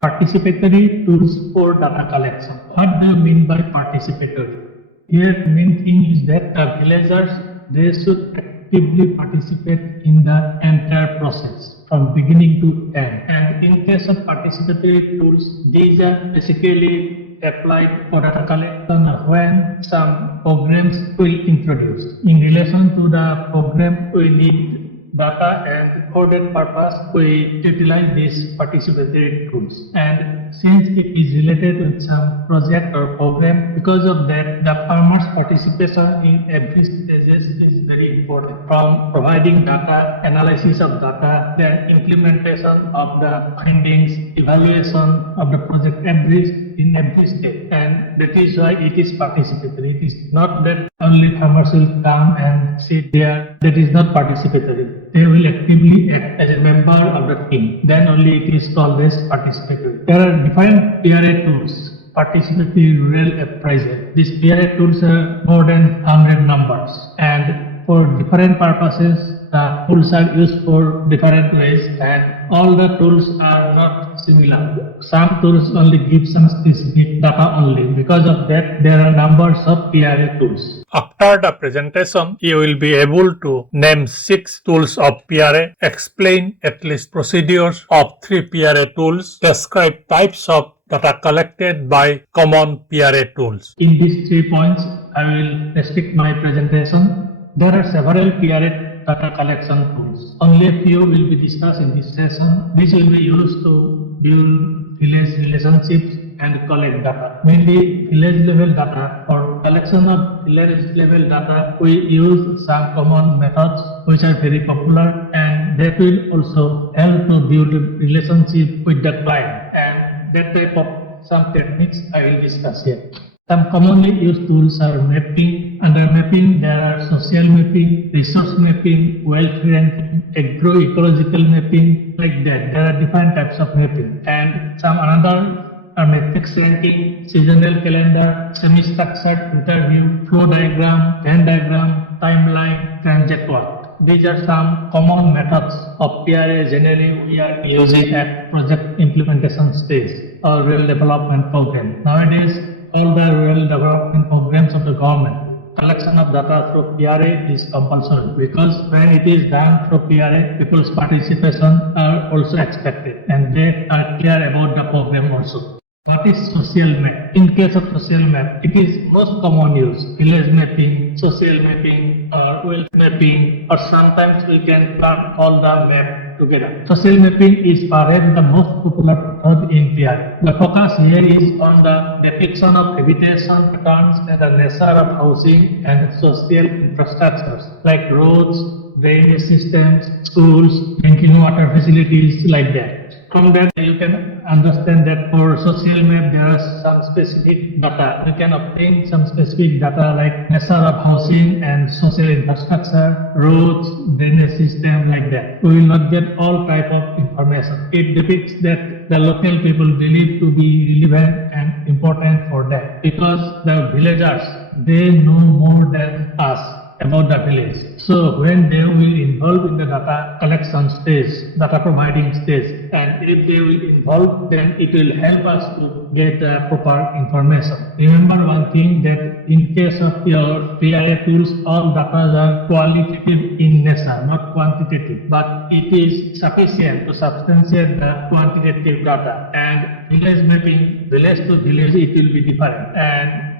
Participatory tools for data collection. What do you mean by participatory? Here, main thing is that the villagers, they should actively participate in the entire process from beginning to end. And in case of participatory tools, these are basically applied for data collection when some programs will introduce. In relation to the program, we need data, and for that purpose we utilize these participatory tools. And since it is related with some project or program, because of that the farmers' participation in every stages is very important, from providing data, analysis of data, then implementation of the findings, evaluation of the project in every step. And that is why it is participatory. It is not that only farmers will come and sit there. That is not participatory. They will actively act as a member of the team. Then only it is called as participatory. There are different PRA tools. Participatory Rural Appraisal. These PRA tools are more than 100 numbers, and for different purposes the tools are used for different ways, and all the tools are not similar. Some tools only give some specific data only. Because of that, there are numbers of PRA tools. After the presentation, you will be able to name 6 tools of PRA, explain at least procedures of 3 PRA tools, describe types of data collected by common PRA tools. In these 3 points, I will restrict my presentation. There are several PRA data collection tools. Only a few will be discussed in this session. These will be used to build village relationships and collect data. Mainly village level data. For collection of village level data, we use some common methods which are very popular, and that will also help to build a relationship with the client. And that type of some techniques I will discuss here. Some commonly used tools are mapping. Under mapping, there are social mapping, resource mapping, wealth ranking, agroecological mapping, like that. There are different types of mapping. And some another are matrix ranking, seasonal calendar, semi-structured interview, flow diagram, Venn diagram, timeline, Transact Walk. These are some common methods of PRA generally we are using at project implementation stage or rural development program. Nowadays, all the rural development programs of the government, collection of data through PRA is compulsory, because when it is done through PRA, people's participation are also expected, and they are clear about the program also. What is social map? In case of social map, it is most common use. Village mapping, social mapping, or wealth mapping, or sometimes we can plug all the map together. Social mapping is perhaps the most popular method in PRA. The focus here is on the depiction of habitation patterns and the nature of housing and social infrastructures like roads, drainage systems, schools, drinking water facilities, like that. From that, you can understand that for social map, there are some specific data. You can obtain some specific data like nature of housing and social infrastructure, roads, drainage system, like that. We will not get all type of information. It depicts that the local people believe to be relevant and important for them, because the villagers, they know more than us about the village. So when they will involve in the data collection stage, data providing stage, and if they will involve, then it will help us to get proper information. Remember one thing, that in case of your PRA tools, all data are qualitative in nature, not quantitative, but it is sufficient to substantiate the quantitative data. And village mapping, village to village, it will be different.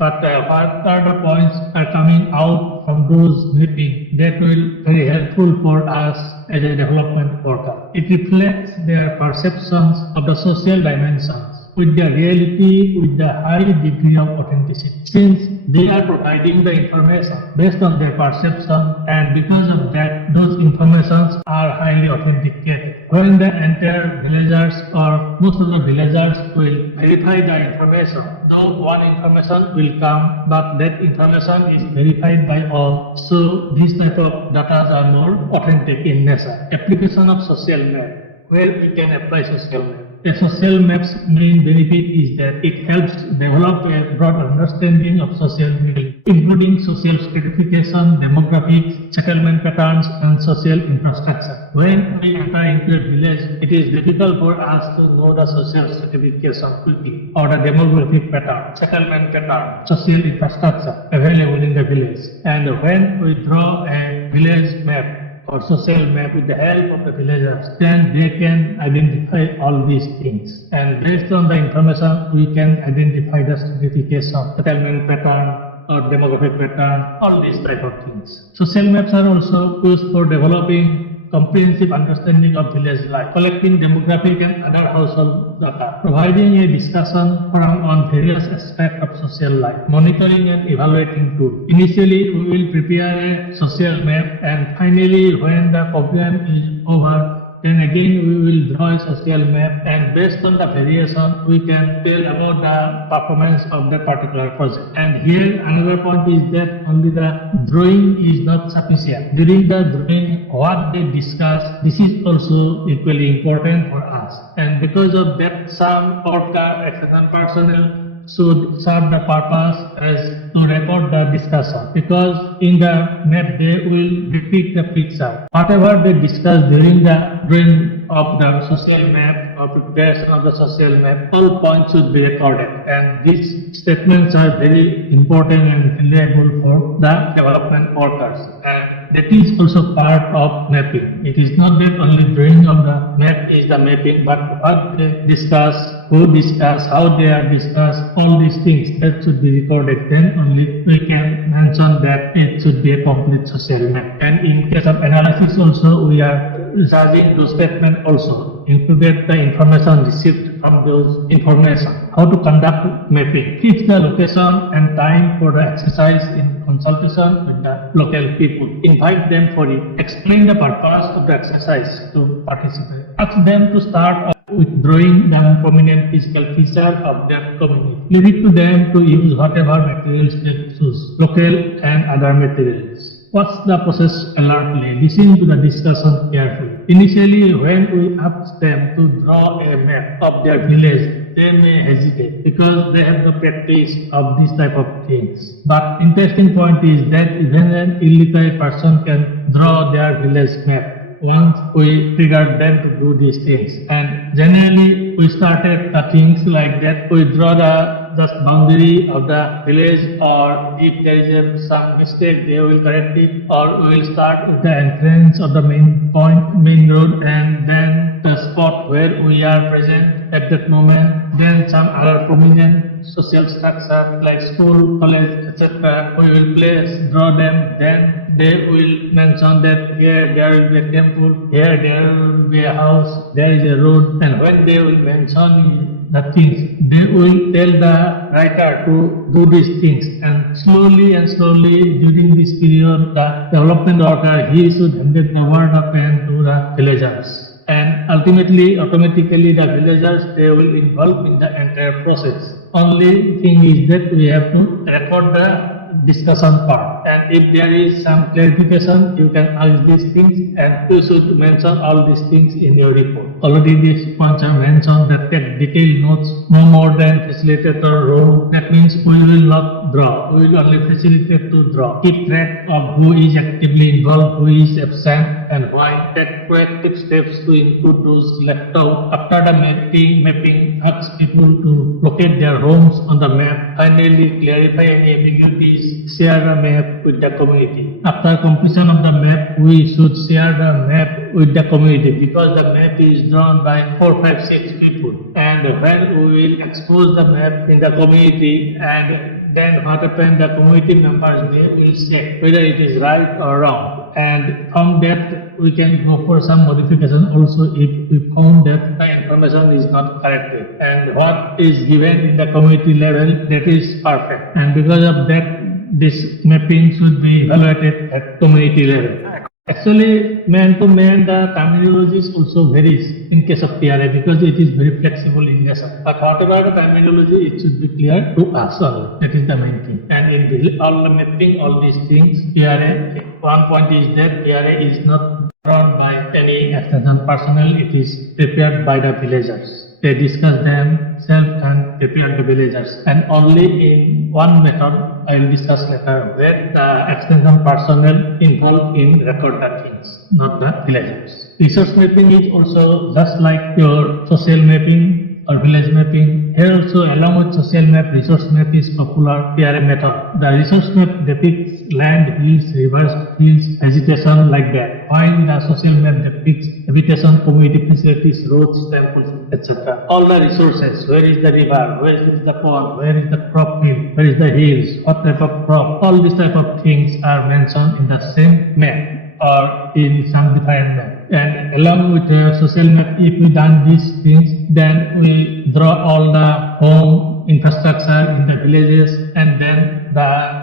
But what are the points are coming out from those mapping, that will very helpful for us as a development worker. It reflects their perceptions of the social dimensions with the reality, with the high degree of authenticity. Since they are providing the information based on their perception, and because of that, those informations are highly authenticated. When the entire villagers or most of the villagers will verify the information, no one information will come, but that information is verified by all. So these type of data are more authentic in nature. Application of social map. where we can apply social map. A social map's main benefit is that it helps develop a broad understanding of social needs, including social stratification, demographics, settlement patterns, and social infrastructure. When we enter into a village, it is difficult for us to know the social stratification quickly, or the demographic pattern, settlement pattern, social infrastructure available in the village. And when we draw a village map, or social map with the help of the villagers, then they can identify all these things. And based on the information, we can identify the stratification, settlement pattern, or demographic pattern, all these type of things. Social maps are also used for developing comprehensive understanding of village life, collecting demographic and other household data, providing a discussion forum on various aspects of social life, monitoring and evaluating tools. Initially, we will prepare a social map, and finally, when the program is over, then again we will draw a social map, and based on the variation we can tell about the performance of that particular project. And here another point is that only the drawing is not sufficient. During the drawing, what they discuss, this is also equally important for us. And because of that, some orca extension personnel should serve the purpose as to record the discussion, because in the map they will depict the picture. Whatever they discuss during the drawing of the social map or preparation of the social map, all points should be recorded, and these statements are very important and valuable for the development workers, and that is also part of mapping. It is not that only drawing of the map is the mapping, but what they discuss, who discuss, how they are discussed, all these things that should be recorded. Then only we can mention that it should be a complete social map. And in case of analysis also, we are judging those statements also, included the information received from those information, how to conduct mapping, fix the location and time for the exercise in consultation with the local people, invite them for it, explain the purpose of the exercise to participate, ask them to start with drawing the prominent physical feature of their community, leave it to them to use whatever materials they choose, local and other materials. Watch the process alertly, listen to the discussion carefully. Initially, when we ask them to draw a map of their village, they may hesitate because they have no practice of this type of things. But interesting point is that even an illiterate person can draw their village map once we triggered them to do these things. And generally, we started the things like that. We draw the boundary of the village, or if there is some mistake, they will correct it, or we will start with the entrance of the main road, and then the spot where we are present at that moment, then some other prominent social structure like school, college, etc. We will draw them, then they will mention that here there will be a temple, here there will be a house, there is a road, and when they will mention the things, they will tell the writer to do these things, and slowly during this period, the development worker, he should hand the word of pen to the villagers. And ultimately, automatically, the villagers, they will involve in the entire process. Only thing is that we have to record the discussion part, and if there is some clarification, you can ask these things, and you should mention all these things in your report. Already these points are mentioned, that take detailed notes, no more than facilitator role. That means we will not draw, we will only facilitate to draw. Keep track of who is actively involved, who is absent, and why. Take proactive steps to include those left out. After the mapping, ask people to locate their homes on the map. Finally, clarify any ambiguities, share the map with the community. After completion of the map, we should share the map with the community, because the map is drawn by 4, 5, 6 people. And when we will expose the map in the community, and then what happens, the community members, they will say whether it is right or wrong. And from that, we can go for some modification also if we found that the information is not corrected. And what is given in the community level, that is perfect. And because of that, this mapping should be evaluated at community level. Actually, man to man, the terminology also varies in case of PRA, because it is very flexible in nature. But whatever the terminology, it should be clear to us all. That is the main thing. And in all the mapping, all these things, PRA, one point is that PRA is not drawn by any extension personnel, it is prepared by the villagers. They discuss themselves and prepare the villagers. And only in one method I will discuss later, where the extension personnel involved in record the things, not the villagers. Resource mapping is also just like your social mapping or village mapping. Here also, along with social map, resource map is popular PRA method. The resource map depicts land, hills, rivers, fields, vegetation like that, while the social map depicts habitation, community facilities, roads, temples, etc. All the resources, where is the river, where is the pond, where is the crop field, where is the hills, what type of crop, all these type of things are mentioned in the same map or in some different map. And along with the social map, if we done these things, then we draw all the home infrastructure in the villages, and then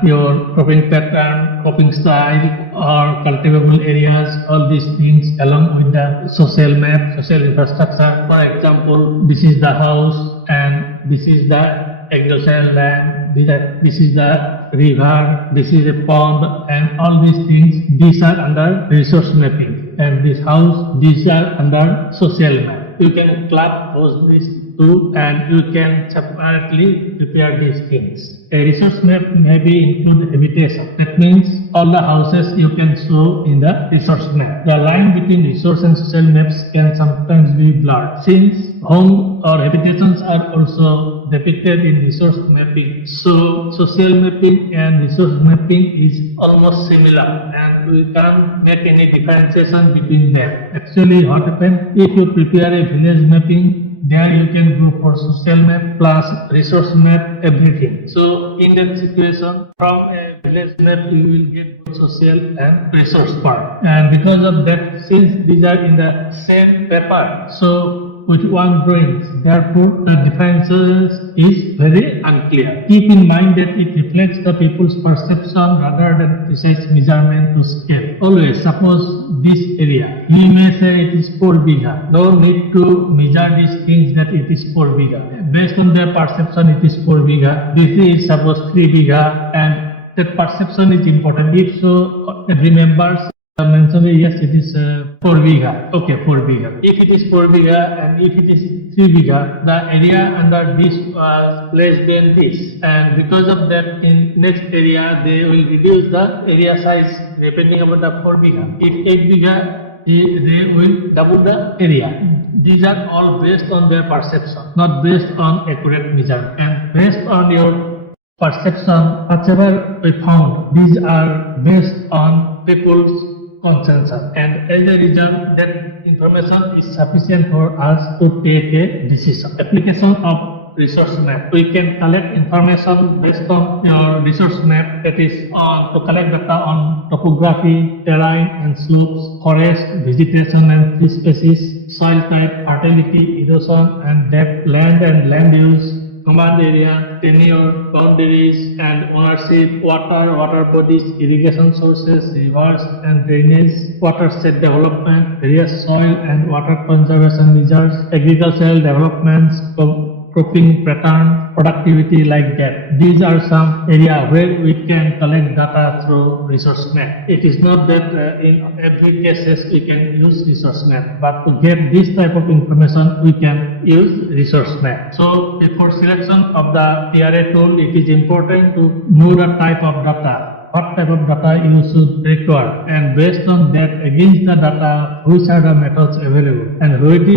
your cropping pattern, cropping style, or cultivable areas, all these things along with the social map, social infrastructure. For example, this is the house and this is the agricultural land, this is the river, this is a pond, and all these things, these are under resource mapping. And this house, these are under social map. You can club these two and you can separately prepare these things. A resource map may be include habitation. That means all the houses you can show in the resource map. The line between resource and social maps can sometimes be blurred, since home or habitations are also depicted in resource mapping. So social mapping and resource mapping is almost similar, and we can't make any differentiation between them. Actually, what happens if you prepare a village mapping? There you can go for social map plus resource map, everything. So in that situation, from a village map you will get both social and resource part. And because of that, since these are in the same paper, so with one drawings, therefore the differences is very unclear. Keep in mind that it reflects the people's perception rather than precise measurement to scale. Always suppose this area, you may say it is 4 bigha. No need to measure these things that it is 4 bigha. Based on their perception, it is 4 bigha. This is suppose 3 bigha, and that perception is important. If so, every member mention yes, it is 4 bigha. Okay, 4 bigha. If it is 4 bigha and if it is 3 bigha, the area under this was less than this, and because of that, in next area they will reduce the area size depending upon the 4 bigha. If 8 bigha, they will double the area. These are all based on their perception, not based on accurate measurement. And based on your perception, whatever we found, these are based on people's consensus, and as a result, that information is sufficient for us to take a decision. Application of resource map. We can collect information based on your resource map, that is to collect data on topography, terrain and slopes, forest, vegetation and tree species, soil type, fertility, erosion and depth, land and land use, command area, tenure, boundaries and ownership, water bodies, irrigation sources, rivers and drainage, watershed development, various soil and water conservation measures, agricultural developments, cropping pattern, productivity like that. These are some area where we can collect data through resource map. It is not that in every cases we can use resource map, but to get this type of information we can use resource map. So before selection of the PRA tool, it is important to know the type of data. What type of data you should require, and based on that, against the data, which are the methods available and which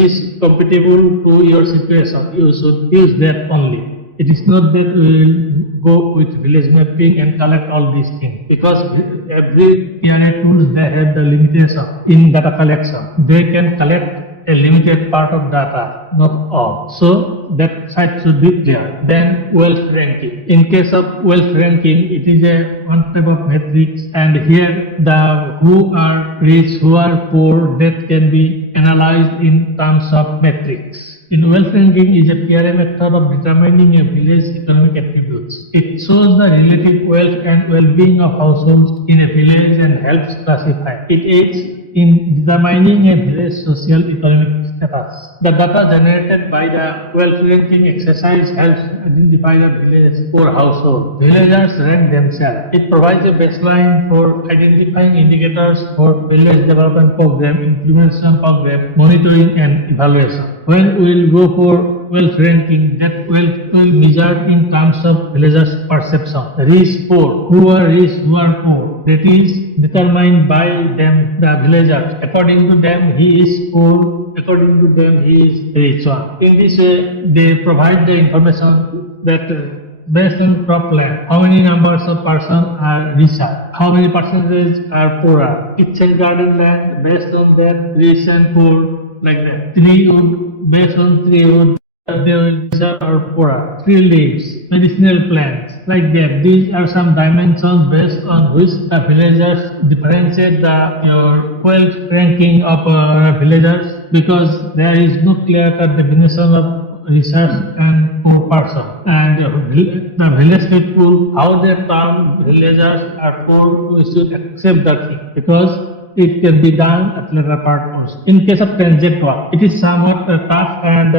is compatible to your situation, you should use that only. It is not that we will go with village mapping and collect all these things, because every PRA tools, they have the limitation in data collection. They can collect a limited part of data, not all. So that side should be clear. Then wealth ranking. In case of wealth ranking, it is a one type of matrix, and here the who are rich, who are poor, that can be analyzed in terms of matrix. In wealth ranking is a PRA method of determining a village economic attributes. It shows the relative wealth and well-being of households in a village and helps classify. It aids in determining a village social economic status. The data generated by the wealth ranking exercise helps identify the village or household. Villagers rank themselves. It provides a baseline for identifying indicators for village development program, implementation program, monitoring and evaluation. When we will go for wealth ranking, that wealth will measured in terms of villagers' perception. Rich, poor, who are rich, who are poor. That is determined by them, the villagers. According to them, he is poor. According to them, he is rich one. In this way, they provide the information that based on crop land, how many numbers of persons are richer, how many percentages are poorer. Kitchen garden land, based on that, rich and poor, like that. Tree wood, based on tree wood, they will richer or poorer. Tree leaves, medicinal plants, like that. These are some dimensions based on which the villagers differentiate your wealth ranking of villagers, because there is no clear-cut definition of research and poor person. And the village people, how they term villagers are poor, we should accept that thing, because it can be done at later part also. In case of Transact Walk, it is somewhat tough, and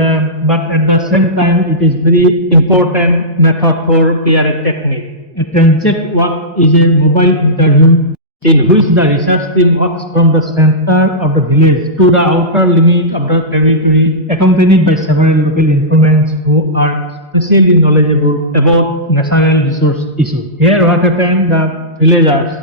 but at the same time, it is very important method for PRA technique. A Transact Walk is a mobile interview in which the research team walks from the center of the village to the outer limit of the territory, accompanied by several local informants who are specially knowledgeable about natural resource issues. Here what happened, the villagers,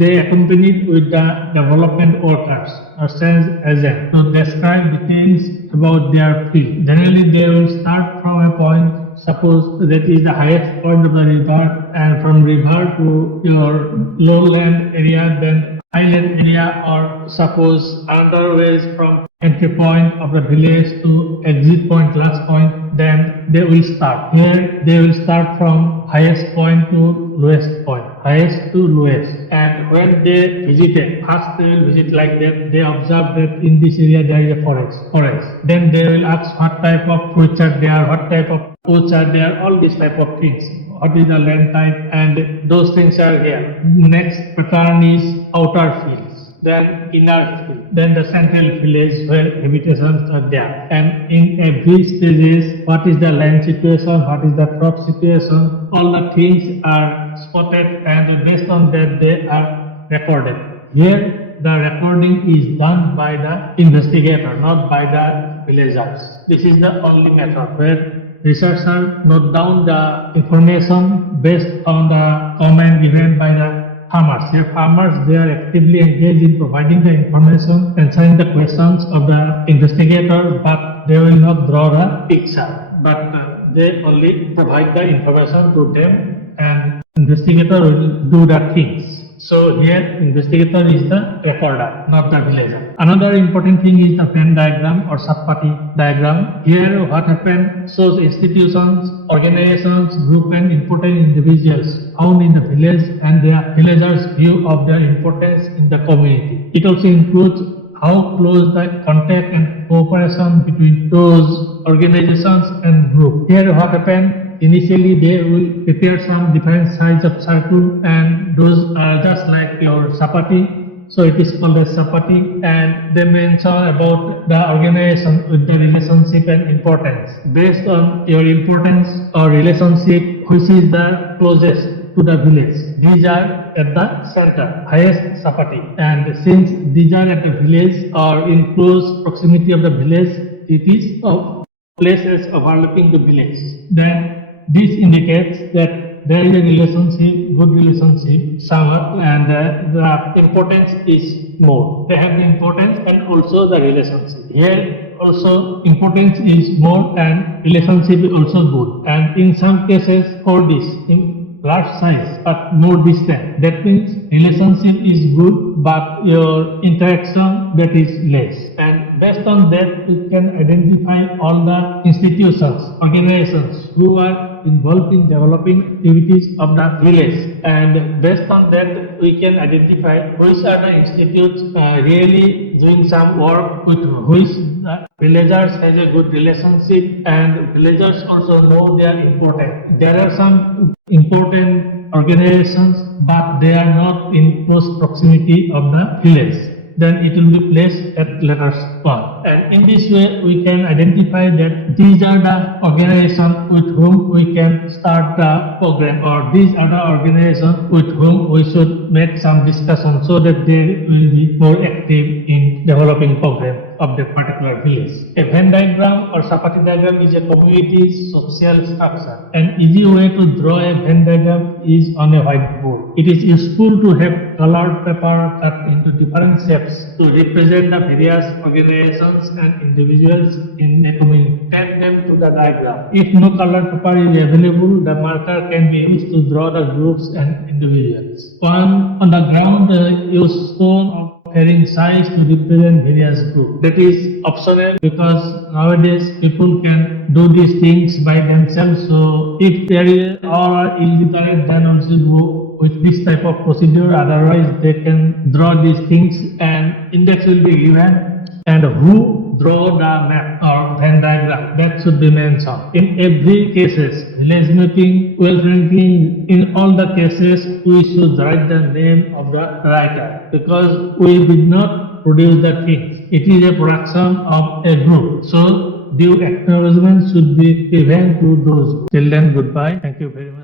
they accompanied with the development workers or sales agents to describe details about their field. Generally, they will start from a point. Suppose that is the highest point of the river, and from river to your lowland area, then highland area, or suppose another ways from entry point of the village to exit point, last point, then they will start. Here they will start from highest point to lowest point, highest to lowest. And when they visited, first they will visit like that, they observe that in this area there is a forest. Then they will ask what type of fruits are there, what type of foods are there, all these type of things. What is the land type, and those things are here. Next pattern is outer fields, then inner field, then the central village where habitations are there. And in every stages, what is the land situation, what is the crop situation, all the things are spotted, and based on that they are recorded. Here the recording is done by the investigator, not by the villagers. This is the only method where researchers note down the information based on the comment given by the farmers. Here farmers, they are actively engaged in providing the information, answering the questions of the investigator, but they will not draw the picture, but they only provide the information to them, and investigator will do the things. So here investigator is the recorder, not the villager. Another important thing is the Venn diagram or sub-party diagram. Here what happened shows institutions, organizations, group and important individuals found in the village and their villagers' view of their importance in the community. It also includes how close the contact and cooperation between those organizations and group. Here what happened, initially they will prepare some different size of circle, and those are just like your sapati. So it is called as sapati, and they mention about the organization with the relationship and importance. Based on your importance or relationship, which is the closest to the village, these are at the center, highest sapati. And since these are at the village or in close proximity of the village, it is of places overlooking the village. Then this indicates that there is a relationship, good relationship, somewhat, and the importance is more. They have the importance and also the relationship. Here also importance is more and relationship is also good. And in some cases for this, in large size but more distant, that means relationship is good but your interaction that is less. And based on that, we can identify all the institutions, organizations who are involved in developing activities of the village, and based on that we can identify which are the institutes really doing some work with which the villagers has a good relationship, and villagers also know they are important. There are some important organizations but they are not in close proximity of the village. then it will be placed at letters 1. And in this way, we can identify that these are the organizations with whom we can start the program, or these are the organizations with whom we should make some discussion so that they will be more active in developing program of that particular village. A Venn diagram or Sapati diagram is a community social structure. An easy way to draw a Venn diagram is on a whiteboard. It is useful to have colored paper cut into different shapes to represent the various organizations and individuals in a community. Tap them to the diagram. If no colored paper is available, the marker can be used to draw the groups and individuals. On the ground, use stone of varying size to represent various groups. That is optional because nowadays people can do these things by themselves. So if there is all are illiterate, then also go with this type of procedure. Otherwise, they can draw these things and index will be given, and who draw the map or Venn diagram, that should be mentioned. In every cases, village mapping, well ranking, in all the cases, we should write the name of the writer because we did not produce the thing. It is a production of a group. So, due acknowledgement should be given to those. Till then, goodbye. Thank you very much.